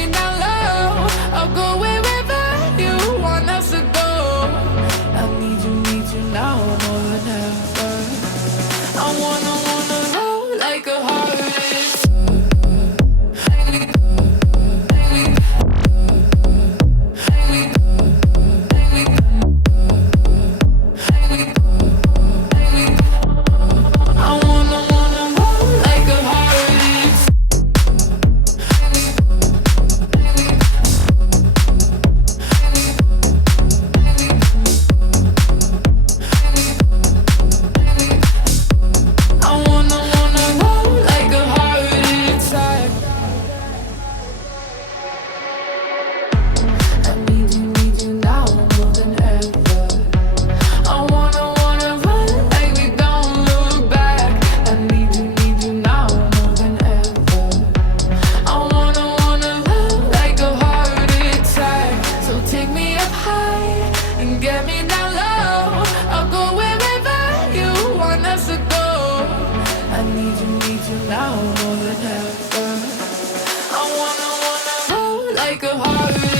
me down low. I'll go wherever you want us to go. I need you now more than ever. I wanna roll like a heartache. Get me down low. I'll go wherever you want us to go. I need you now more than ever. I wanna roll like a heartache.